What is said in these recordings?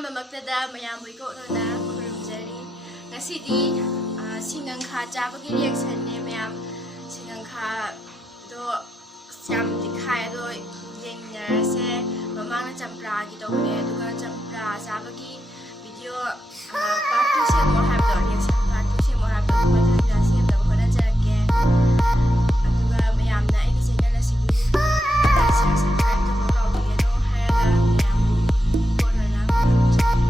ꯑꯍꯥꯟꯕꯃꯛꯇꯗ ꯃꯌꯥꯝꯕꯨ ꯏꯀꯣꯛꯅꯅ ꯈꯨꯔꯨꯝꯖꯔꯤ. ꯉꯁꯤꯗꯤ ꯁꯤꯡꯒꯪꯈꯥ ꯆꯥꯕꯒꯤ ꯔꯤꯑꯦꯛꯁꯟꯅꯦ ꯃꯌꯥꯝ. ꯁꯤꯡꯒꯪꯈꯥꯗꯣ ꯌꯥꯝꯗꯤ ꯈꯥꯏ ꯑꯗꯣ ꯌꯦꯡꯃꯤꯟꯅꯔꯁꯦ. ꯃꯃꯥꯡꯅ ꯆꯝꯄ꯭ꯔꯥꯒꯤ ꯇꯧꯕꯅꯦ ꯑꯗꯨꯒ ꯆꯝꯄ꯭ꯔꯥ ꯆꯥꯕꯒꯤ ꯚꯤꯗꯤꯑꯣ ꯄꯥꯔꯠ 2 ꯁꯦꯝꯃꯣ ꯍꯥꯏꯕꯗꯣ, ꯔꯤꯑꯦꯛꯁꯟ ꯄꯥꯔꯠ 2 ꯁꯦꯝꯃꯣ ꯍꯥꯏꯕꯗꯣ ꯃꯊꯪꯗ ꯁꯦꯝꯅꯕ ꯍꯣꯠꯅꯖꯔꯛꯀꯦ. ꯑꯗꯨꯒ ꯃꯌꯥꯝꯅ ꯑꯩꯒꯤ ꯆꯦꯅꯦꯜ ꯑꯁꯤꯕꯨ ꯂꯥꯏꯛ ꯁꯤꯌꯔ ꯁꯕꯁꯀ꯭ꯔꯥꯏꯕ ꯇꯧꯕ ꯀꯥꯎꯕꯤꯒꯅꯨ ꯍꯥꯏꯔꯒ ꯃꯌꯥꯝꯕꯨ ꯏꯀꯣꯛꯅꯅ ꯈꯨꯔꯨꯝꯖꯔꯤ.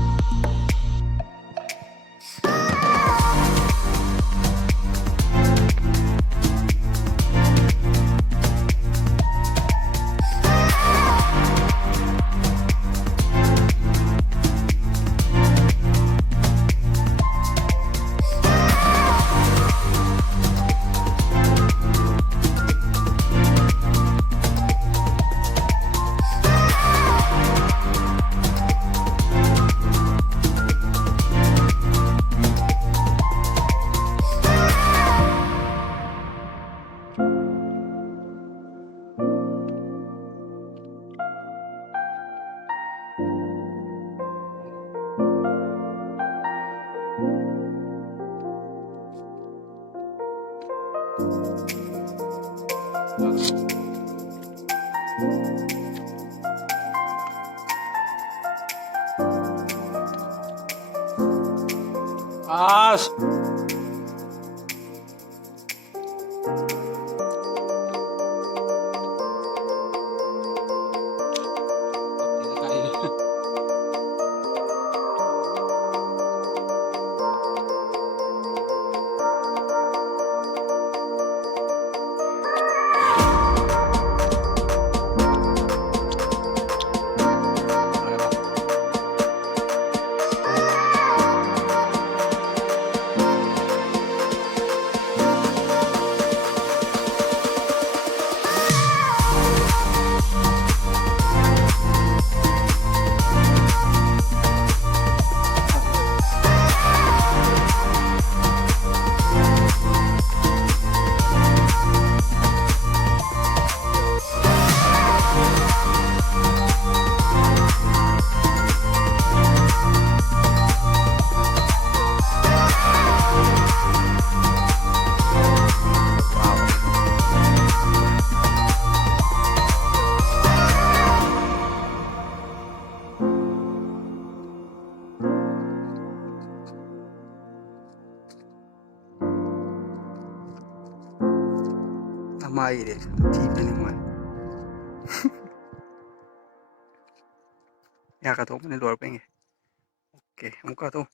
Mai để chi bên ngoài ya cả thốn này đuổi bên này ok không có thôi